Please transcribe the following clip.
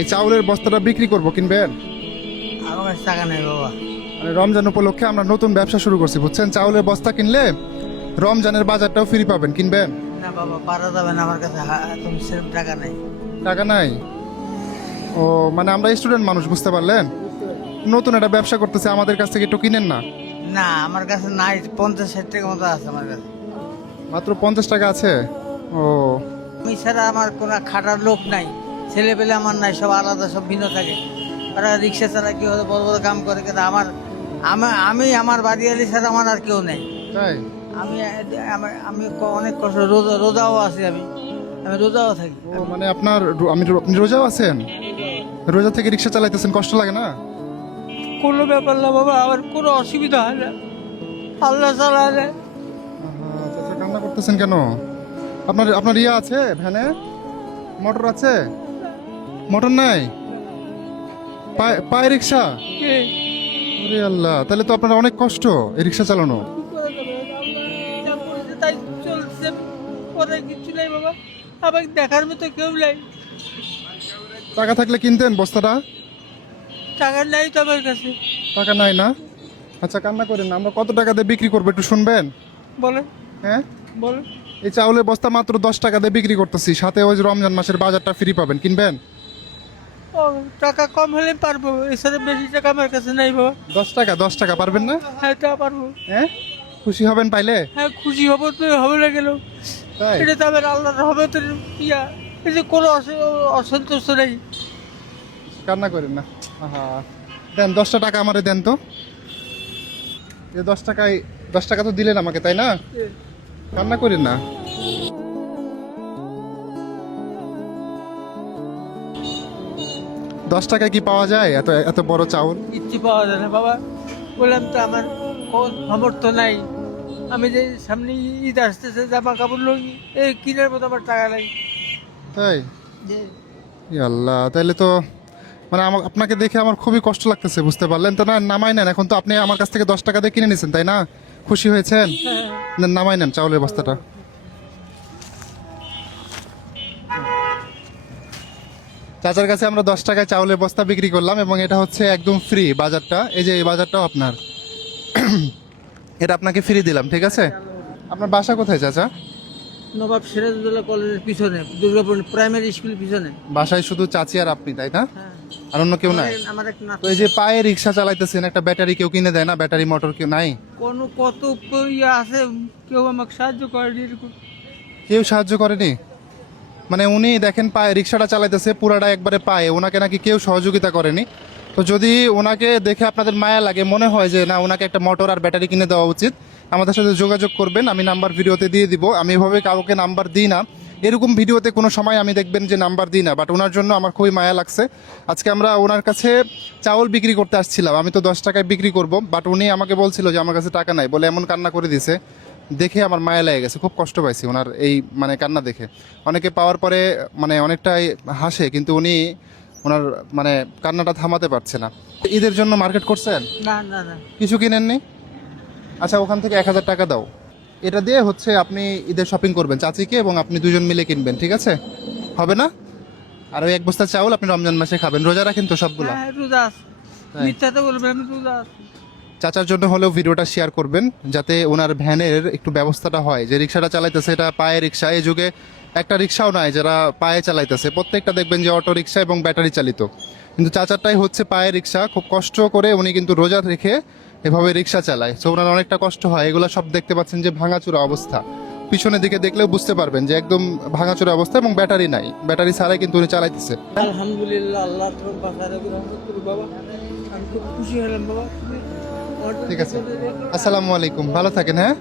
এই চাউলের বস্তাটা বিক্রি করব, কিনবেন? আমার কাছে টাকা নেই বাবা। মানে রমজান উপলক্ষে আমরা নতুন ব্যবসা শুরু করছি, বুঝছেন? চাউলের বস্তা কিনলে রমজানের বাজারটাও ফ্রি পাবেন, কিনবেন? না বাবা, পারা যাবে না, আমার কাছে তুমি সেরকম টাকা নেই। টাকা নাই? ও মানে আমরা স্টুডেন্ট মানুষ, বুঝতে পারলেন? নতুন একটা ব্যবসা করতেছে, আমাদের কাছ থেকে একটু কিনেন না? না আমার কাছে নাই, 50-60 টাকা মতো আছে আমার কাছে। মাত্র 50 টাকা আছে? ও আমি ছাড়া আমার কোনো খাটার লোক নাই, ছেলে পেলে আমার নাই, সব আলাদা, সব ভিন্ন থাকে। ওরা রিক্সা ছাড়া কি হতো, বড় বড় কাম করে, কিন্তু আমি আমার বাড়িয়ালি ছাড়া আমার আর কেউ নেই। তাই? আমি আমি অনেক কষ্ট, রোজাও আছি, আমি রোজাও থাকি। ও মানে আপনি রোজাও আছেন? রোজা থেকে রিক্সা চালাইতেছেন, কষ্ট লাগে না? কোনো ব্যাপার না বাবা, আমার কোনো অসুবিধা হয় না, আল্লাহ চালায় দেয়। চাচা কান্না করতেছেন কেন? আপনার ইয়ে আছে ভ্যানে? মোটর আছে? মোটর নাই? পায়ে রিক্সা? ওরে আল্লাহ, তাহলে তো আপনার অনেক কষ্ট এই রিক্সা চালানো। তাই চলছে, পরে কিছু নাই বাবা, আমাকে দেখার মতো কেউ নাই। টাকা থাকলে কিনতেন বস্তাটা? টাকা নাই তো আমার কাছে। টাকা নাই না? আচ্ছা কান্না করেন না, আমরা কত টাকা দিয়ে বিক্রি করবো একটু শুনবেন? বলেন হ্যাঁ, বলেন। এই চাউলের বস্তা মাত্র 10 টাকা দিয়ে বিক্রি করতেছি, সাথে ওই যে রমজান মাসের বাজারটা ফ্রি পাবেন, কিনবেন? ও টাকা কম হলে পারবো, এছাড়া বেশি টাকা আমার কাছে নাই বাবা। 10 টাকা পারবেন না? হ্যাঁ তা পারবো। হ্যাঁ, খুশি হবেন পাইলে? হ্যাঁ খুশি হবো, তো হবে না গেল, তাই? এটা তো আমার আল্লাহর রহমতের ইয়া, এই যে কোনো অসন্তুষ্ট নেই। কান্না করেন না, আহা দেন 10টা টাকা আমারে দেন তো। এই 10 টাকা তো দিলেন আমাকে, তাই না? কান্না করেন না। দশ টাকায় কি পাওয়া যায় এত এত বড় চাউল? কিচ্ছু পাওয়া যায় না বাবা, বললাম তো আমার সামর্থ্য নাই। আমি যে সামনে ঈদ আসতেছে, জামা কাপড় লোক এই কিনার মতো আমার টাকা নাই। তাই? যে ই আল্লাহ, তাইলে তো মানে আপনাকে দেখে আমার খুবই কষ্ট লাগতেছে, বুঝতে পারলেন তো? না নামাই নেন, এখন তো আপনি আমার কাছ থেকে 10 টাকা দিয়ে কিনে নিয়েছেন, তাই না? খুশি হয়েছেন? নেন, নামাই নেন চাউলের বস্তাটা। চাচার কাছে আমরা 10 টাকায় চাউলের বস্তা বিক্রি করলাম, এবং এটা হচ্ছে একদম ফ্রি বাজারটা। এই যে এই বাজারটাও আপনার, এটা আপনাকে ফ্রি দিলাম, ঠিক আছে? আপনার বাসা কোথায় চাচা? নবাব সিরাজউদ্দৌলা কলেজের পিছনে, দুর্গাপুর প্রাইমারি স্কুলের পিছনে। বাসায় শুধু চাচি আর আপনি, তাই না? হ্যাঁ, আর অন্য কেউ নাই? আমার এক তো এই যে পায়ে রিক্সা চালাইতেছেন, একটা ব্যাটারি কেউ কিনে দেয় না? ব্যাটারি মোটর কেউ নাই? কত ইয়ে আছে, কেউ আমাকে সাহায্য করেনি এরকম। কেউ সাহায্য করেনি? মানে উনি দেখেন পায়ে রিক্সাটা চালাইতেছে পুরাটা একবারে পায়ে, ওনাকে নাকি কেউ সহযোগিতা করেনি। তো যদি ওনাকে দেখে আপনাদের মায়া লাগে, মনে হয় যে না ওনাকে একটা মোটর আর ব্যাটারি কিনে দেওয়া উচিত, আমাদের সাথে যোগাযোগ করবেন, আমি নাম্বার ভিডিওতে দিয়ে দিব। আমি এভাবে কাউকে নাম্বার দিই না, এরকম ভিডিওতে কোনো সময় আমি দেখবেন যে নাম্বার দিই না, বাট ওনার জন্য আমার খুবই মায়া লাগছে। আজকে আমরা ওনার কাছে চাউল বিক্রি করতে আসছিলাম, আমি তো 10 টাকায় বিক্রি করব, বাট উনি আমাকে বলছিল যে আমার কাছে টাকা নাই বলে, এমন কান্না করে দিছে, দেখে আমার মায়া লেগে গেছে, খুব কষ্ট পাইছি ওনার এই মানে কান্না দেখে। অনেকে পাওয়ার পরে মানে অনেকটাই হাসে, কিন্তু উনি ওনার মানে কান্নাটা থামাতে পারছে না। ঈদের জন্য মার্কেট করছেন? না না না, কিছু কিনেননি? আচ্ছা ওখান থেকে 1000 টাকা দাও, এটা দিয়ে হচ্ছে আপনি ঈদের শপিং করবেন চাচিকে, এবং আপনি দুজন মিলে কিনবেন, ঠিক আছে? হবে না? আর ওই 1 বস্তা চাউল আপনি রমজান মাসে খাবেন, রোজা রাখেন তো সবগুলা? হ্যাঁ রোজা আছে, তাই? মিথ্যা তো বলবেন, আমি রোজা আছি। চাচার জন্য হলেও ভিডিওটা শেয়ার করবেন, যাতে ওনার ভ্যানের একটু ব্যবস্থাটা হয়। যে রিক্সাটা চালাইতেছে এটা পায়ে রিক্সা, এই যুগে একটা রিক্সাও নাই যারা পায়ে চালাইতেছে, প্রত্যেকটা দেখবেন যে অটো রিক্সা এবং ব্যাটারি চালিত, কিন্তু চাচারটাই হচ্ছে পায়ে রিক্সা। খুব কষ্ট করে উনি কিন্তু রোজা রেখে এভাবে রিক্সা চালায়, সো ওনার অনেকটা কষ্ট হয়। এগুলো সব দেখতে পাচ্ছেন যে ভাঙাচুরা অবস্থা, পিছনের দিকে দেখলেও বুঝতে পারবেন যে একদম ভাঙাচুরা অবস্থা, এবং ব্যাটারি নাই, ব্যাটারি ছাড়াই কিন্তু উনি চালাইতেছে। আলহামদুলিল্লাহ, আল্লাহ তোমার বাসায় রহমত করুক বাবা, আমি খুব খুশি হলাম বাবা। ঠিক আছে, আসসালামু আলাইকুম, ভালো থাকেন, হ্যাঁ।